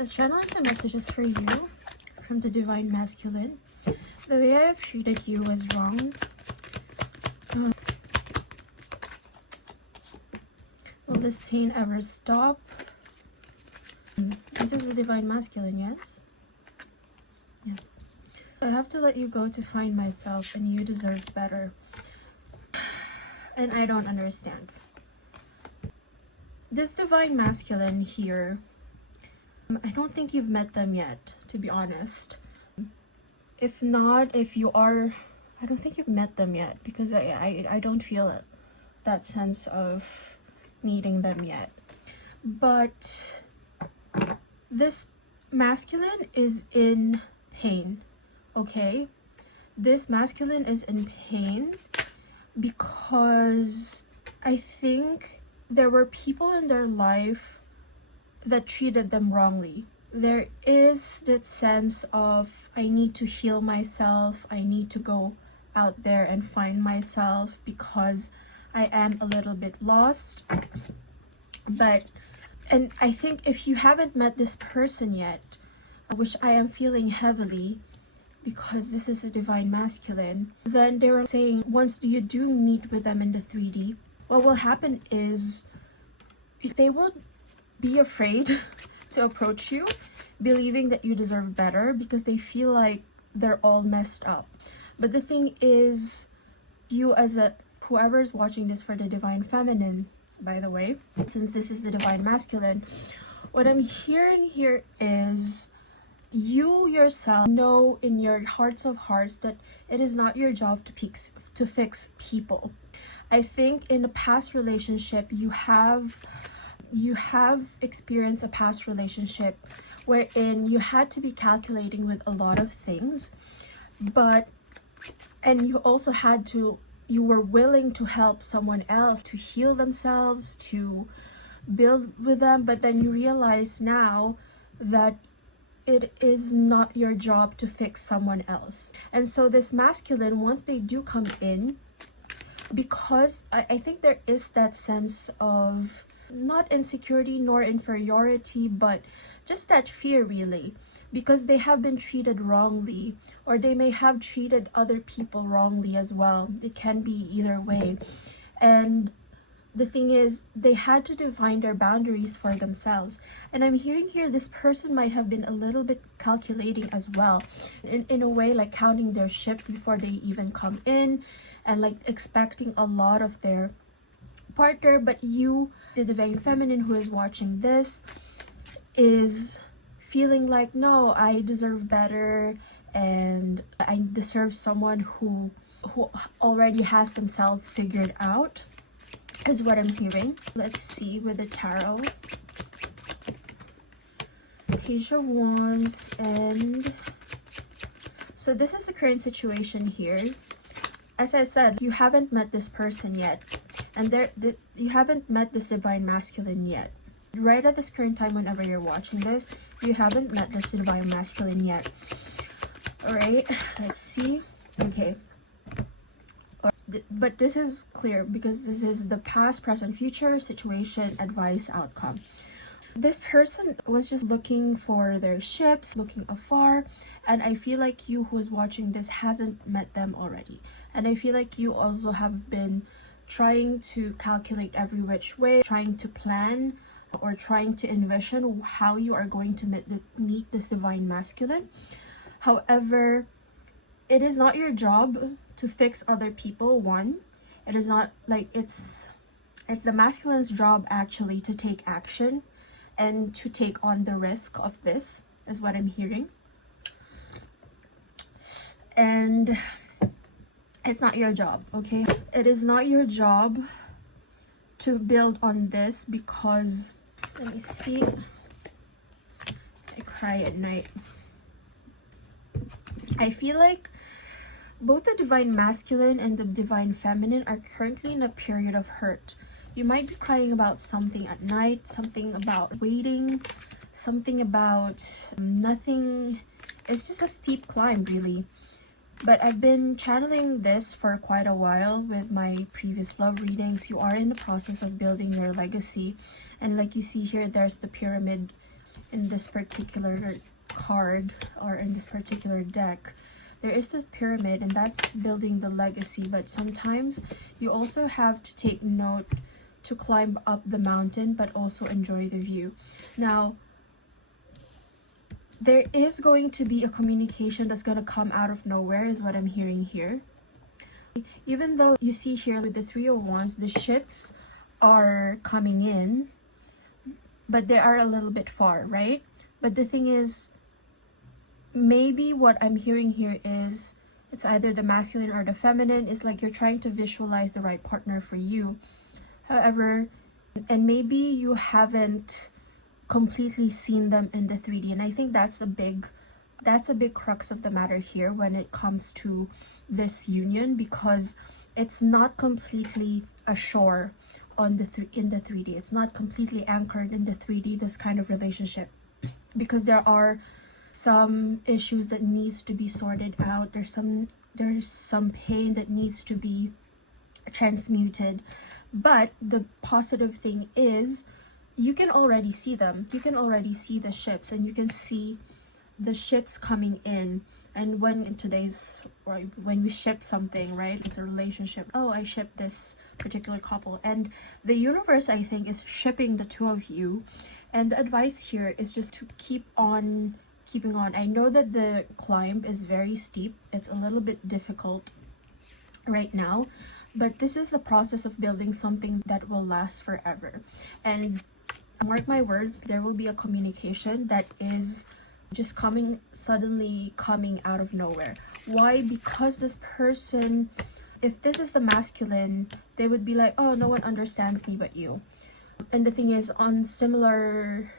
Let's channel some messages for you from the Divine Masculine. The way I have treated you was wrong. Will this pain ever stop? This is the Divine Masculine, yes? Yes. I have to let you go to find myself, and you deserve better. And I don't understand. This Divine Masculine here, I don't think you've met them yet, to be honest. If not, if you are, I don't think you've met them yet, because I don't feel it, that sense of meeting them yet. But this masculine is in pain, okay? This masculine is in pain because I think there were people in their life that treated them wrongly. There is that sense of, I need to heal myself, I need to go out there and find myself because I am a little bit lost. And I think if you haven't met this person yet, which I am feeling heavily because this is a Divine Masculine, then they were saying once you do meet with them in the 3D, what will happen is they will be afraid to approach you, believing that you deserve better because they feel like they're all messed up. But the thing is, you as whoever's watching this for the Divine Feminine, by the way, since this is the Divine Masculine, what I'm hearing here is you yourself know in your hearts of hearts that it is not your job to fix people. I think in a past relationship you have experienced a past relationship wherein you had to be calculating with a lot of things, and you also you were willing to help someone else to heal themselves, to build with them, but then you realize now that it is not your job to fix someone else. And so this masculine, once they do come in, because I think there is that sense of not insecurity nor inferiority, but just that fear really, because they have been treated wrongly, or they may have treated other people wrongly as well. It can be either way. And the thing is, they had to define their boundaries for themselves. And I'm hearing here this person might have been a little bit calculating as well, in a way, like counting their ships before they even come in, and like expecting a lot of their partner. But you, the Divine Feminine who is watching this, is feeling like, no, I deserve better, and I deserve someone who already has themselves figured out, is what I'm hearing. Let's see with the tarot. Page of Wands, and so this is the current situation here. As I've said, you haven't met this person yet, and you haven't met this Divine Masculine yet. Right at this current time, whenever you're watching this, you haven't met this Divine Masculine yet. Alright, let's see. Okay. But this is clear because this is the past, present, future, situation, advice, outcome. This person was just looking for their ships, looking afar, and I feel like you who is watching this hasn't met them already. And I feel like you also have been trying to calculate every which way, trying to plan or trying to envision how you are going to meet this Divine Masculine. However, it is not your job to fix other people. One, it is not like it's the masculine's job actually to take action and to take on the risk of this, is what I'm hearing. And it's not your job, okay? It is not your job to build on this because, let me see, I cry at night. I feel like both the Divine Masculine and the Divine Feminine are currently in a period of hurt. You might be crying about something at night, something about waiting, something about nothing. It's just a steep climb, really. But I've been channeling this for quite a while with my previous love readings. You are in the process of building your legacy. And like you see here, there's the pyramid in this particular card or in this particular deck, there is the pyramid, and that's building the legacy. But sometimes you also have to take note to climb up the mountain but also enjoy the view. Now, there is going to be a communication that's going to come out of nowhere, is what I'm hearing here. Even though you see here with the Three of Wands, the ships are coming in, but they are a little bit far, right? But the thing is, maybe what I'm hearing here is it's either the masculine or the feminine. It's like you're trying to visualize the right partner for you. However, and maybe you haven't completely seen them in the 3D, and I think that's a big crux of the matter here when it comes to this union, because it's not completely ashore on in the 3D. It's not completely anchored in the 3D, this kind of relationship, because there are some issues that needs to be sorted out. There's some pain that needs to be transmuted. But the positive thing is you can already see them. You can already see the ships, and you can see the ships coming in. And when we ship something, right, it's a relationship. Oh, I ship this particular couple, and the universe, I think, is shipping the two of you. And the advice here is just to keep on keeping on. I know that the climb is very steep. It's a little bit difficult right now, but this is the process of building something that will last forever. And mark my words, there will be a communication that is just suddenly coming out of nowhere. Why? Because this person, if this is the masculine, they would be like, oh, no one understands me but you. And the thing is, on similar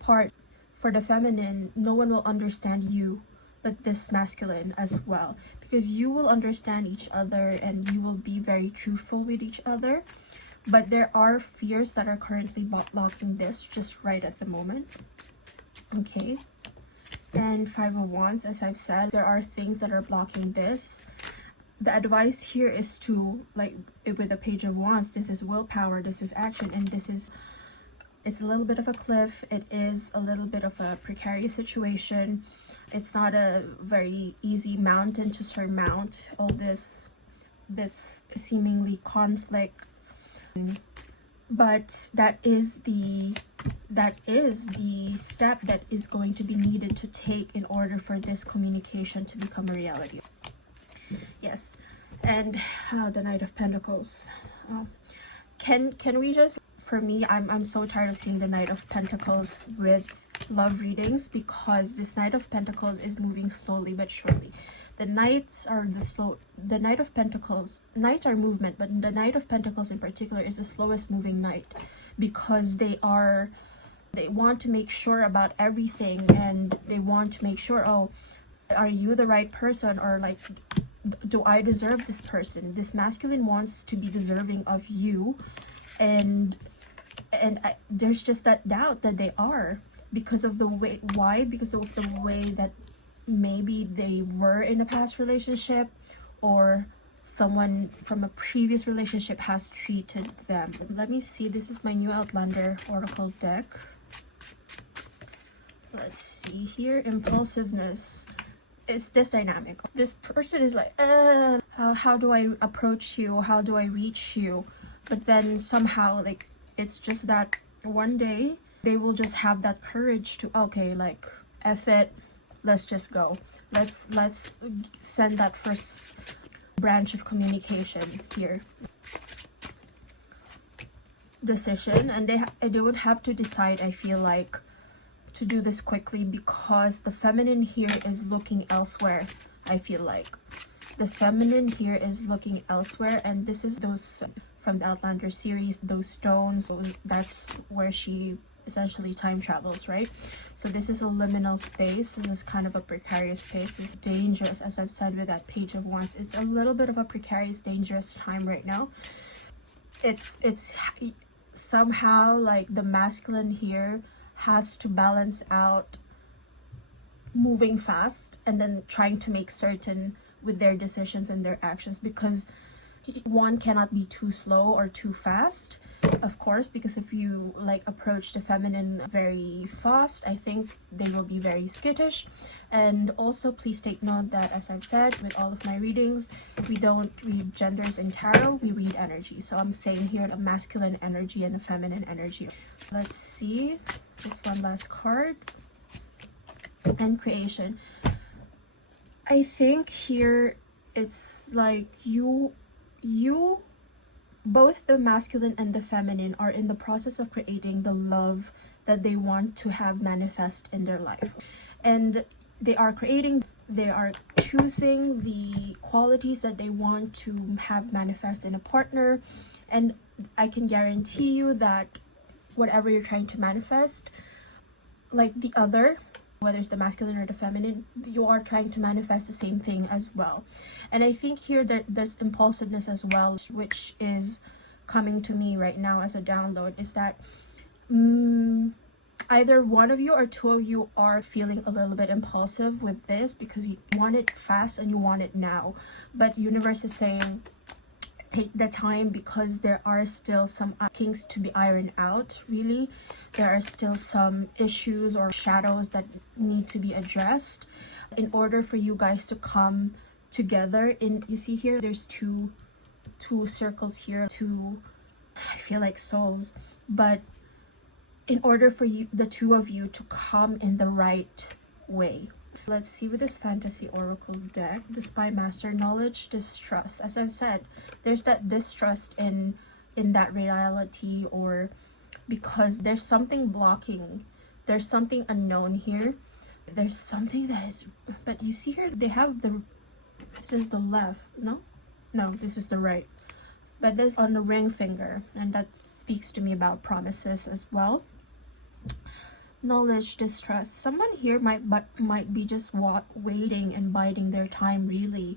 part for the feminine, no one will understand you but this masculine as well, because you will understand each other and you will be very truthful with each other. But there are fears that are currently blocking this just right at the moment. Okay. And Five of Wands, as I've said, there are things that are blocking this. The advice here is to, like with the Page of Wands, this is willpower, this is action, and it's a little bit of a cliff. It is a little bit of a precarious situation. It's not a very easy mountain to surmount, all this seemingly conflict. But that is the step that is going to be needed to take in order for this communication to become a reality. Yes. And the Knight of Pentacles. Can we just, for me, I'm so tired of seeing the Knight of Pentacles with love readings, because this Knight of Pentacles is moving slowly but surely. The Knights are the Knight of Pentacles. Knights are movement, but the Knight of Pentacles in particular is the slowest moving knight, because they want to make sure about everything, and they want to make sure, oh, are you the right person, or like, do I deserve this person? This masculine wants to be deserving of you, and there's just that doubt that they are, because of the way. Why? Because of the way that maybe they were in a past relationship, or someone from a previous relationship has treated them. Let me see. This is my new Outlander Oracle deck. Let's see here. Impulsiveness. It's this dynamic. This person is like, how do I approach you? How do I reach you? But then somehow, like, it's just that one day they will just have that courage to, okay, like, F it, let's just go. Let's send that first branch of communication here. Decision, and they would have to decide, I feel like, to do this quickly, because the feminine here is looking elsewhere. I feel like the feminine here is looking elsewhere, and this is those from the Outlander series, those stones. That's where she essentially time travels, right? So this is a liminal space. This is kind of a precarious space. It's dangerous, as I've said with that Page of Wands. It's a little bit of a precarious, dangerous time right now. It's somehow like the masculine here has to balance out moving fast and then trying to make certain with their decisions and their actions, because one cannot be too slow or too fast, of course, because if you like approach the feminine very fast, I think they will be very skittish. And also please take note that, as I've said with all of my readings, we don't read genders in tarot, we read energy. So I'm saying here a masculine energy and a feminine energy. Let's see, just one last card. And creation. I think here it's like you both the masculine and the feminine are in the process of creating the love that they want to have manifest in their life, and they are choosing the qualities that they want to have manifest in a partner. And I can guarantee you that whatever you're trying to manifest, like the other, whether it's the masculine or the feminine, you are trying to manifest the same thing as well. And I think here that there's impulsiveness as well, which is coming to me right now as a download, is that either one of you or two of you are feeling a little bit impulsive with this because you want it fast and you want it now. But universe is saying take the time, because there are still some kinks to be ironed out. Really, there are still some issues or shadows that need to be addressed in order for you guys to come together. In, you see here, there's two circles here, I feel like souls, but in order for you, the two of you, to come in the right way. Let's see with this fantasy oracle deck. The spy master, knowledge, distrust. As I've said, there's that distrust in that reality, or because there's something blocking, there's something unknown here, there's something that is, but you see here they have this is the left, no, this is the right, but this on the ring finger, and that speaks to me about promises as well. Knowledge, distrust. Someone here might be just waiting and biding their time, really.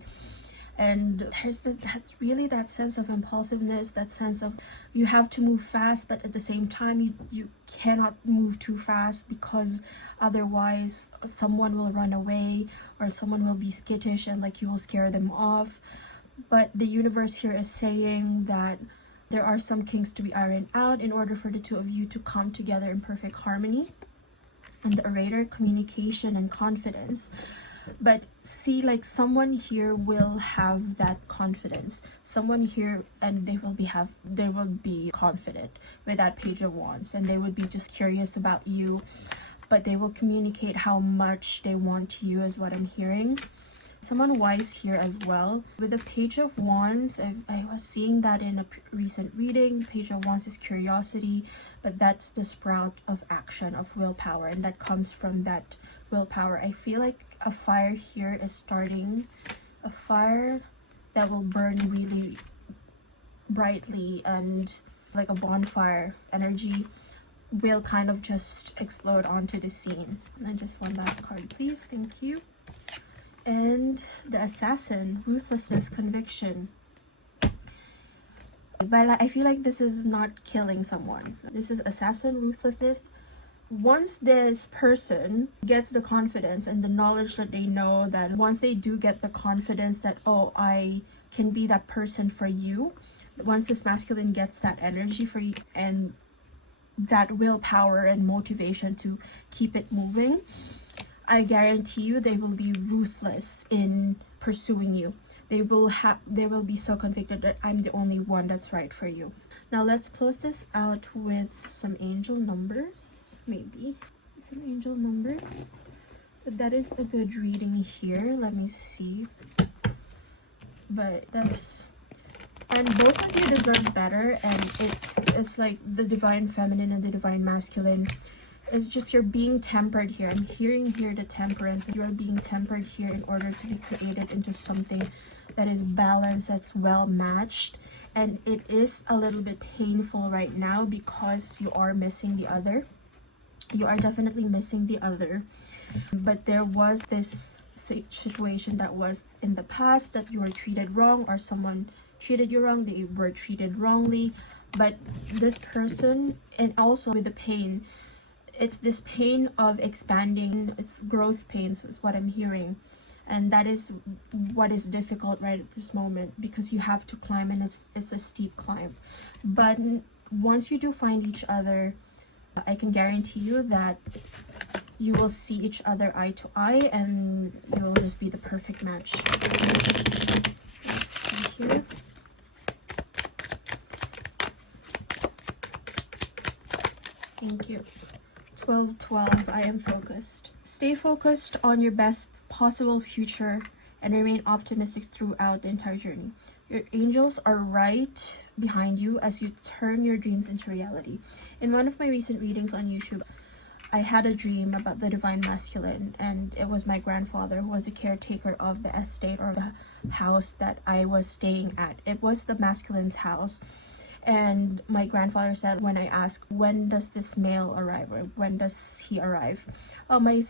And that's really that sense of impulsiveness, that sense of you have to move fast, but at the same time you cannot move too fast, because otherwise someone will run away or someone will be skittish and like you will scare them off. But the universe here is saying that there are some kinks to be ironed out in order for the two of you to come together in perfect harmony. And the orator, communication and confidence. But see, like someone here will have that confidence. Someone here, and they will be confident with that Page of Wands, and they would be just curious about you, but they will communicate how much they want you, is what I'm hearing. Someone wise here as well. With the Page of Wands, I was seeing that in a recent reading. Page of Wands is curiosity, but that's the sprout of action, of willpower, and that comes from that willpower. I feel like a fire here is starting, a fire that will burn really brightly, and like a bonfire energy will kind of just explode onto the scene. And just one last card, please. Thank you. And the Assassin, ruthlessness, conviction. But I feel like this is not killing someone. This is Assassin, ruthlessness. Once this person gets the confidence and the knowledge that they know, that once they do get the confidence that, oh, I can be that person for you, once this masculine gets that energy for you and that willpower and motivation to keep it moving, I guarantee you they will be ruthless in pursuing you. They will be so convicted that I'm the only one that's right for you. Now let's close this out with some angel numbers. Maybe some angel numbers. But that is a good reading here. Let me see. But that's, and both of you deserve better, and it's like the divine feminine and the divine masculine. It's just you're being tempered here. I'm hearing here the temperance. You're being tempered here in order to be created into something that is balanced, that's well matched. And it is a little bit painful right now because you are missing the other. You are definitely missing the other. But there was this situation that was in the past that you were treated wrong, or someone treated you wrong, they were treated wrongly. But this person, and also with the pain, it's this pain of expanding, it's growth pains is what I'm hearing. And that is what is difficult right at this moment, because you have to climb, and it's a steep climb. But once you do find each other, I can guarantee you that you will see each other eye to eye, and you will just be the perfect match. Let's see here. Thank you. 12-12, I am focused. Stay focused on your best possible future and remain optimistic throughout the entire journey. Your angels are right behind you as you turn your dreams into reality. In one of my recent readings on YouTube, I had a dream about the divine masculine, and it was my grandfather who was the caretaker of the estate, or the house that I was staying at. It was the masculine's house. And my grandfather said, when I asked, when does this male arrive, or when does he arrive? My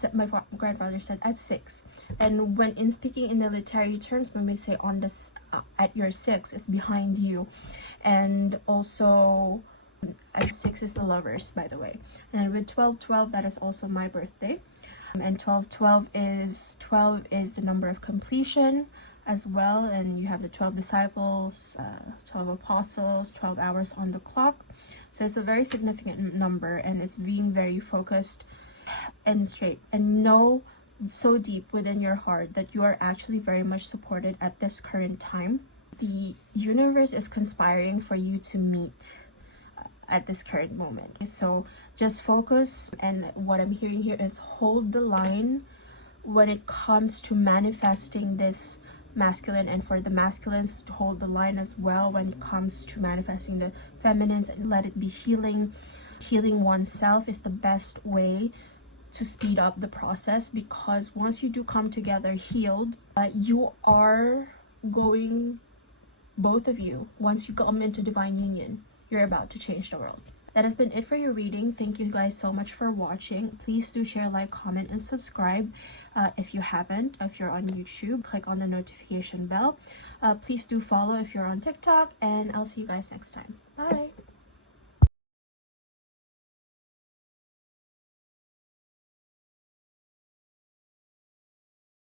grandfather said at 6. And when in speaking in military terms, when we say on this at your 6, it's behind you. And also at 6 is the lovers, by the way. And with 12-12, that is also my birthday. And 12-12 is the number of completion as well, and you have the 12 disciples, 12 apostles, 12 hours on the clock. So it's a very significant number, and it's being very focused and straight, and know so deep within your heart that you are actually very much supported at this current time. The universe is conspiring for you to meet at this current moment. So just focus, and what I'm hearing here is hold the line when it comes to manifesting this masculine, and for the masculines to hold the line as well when it comes to manifesting the feminines, and let it be healing. Healing oneself is the best way to speed up the process, because once you do come together healed, you are going, both of you, once you come into divine union, you're about to change the world. That has been it for your reading. Thank you guys so much for watching. Please do share, like, comment, and subscribe if you haven't. If you're on YouTube, click on the notification bell. Please do follow if you're on TikTok, and I'll see you guys next time. Bye!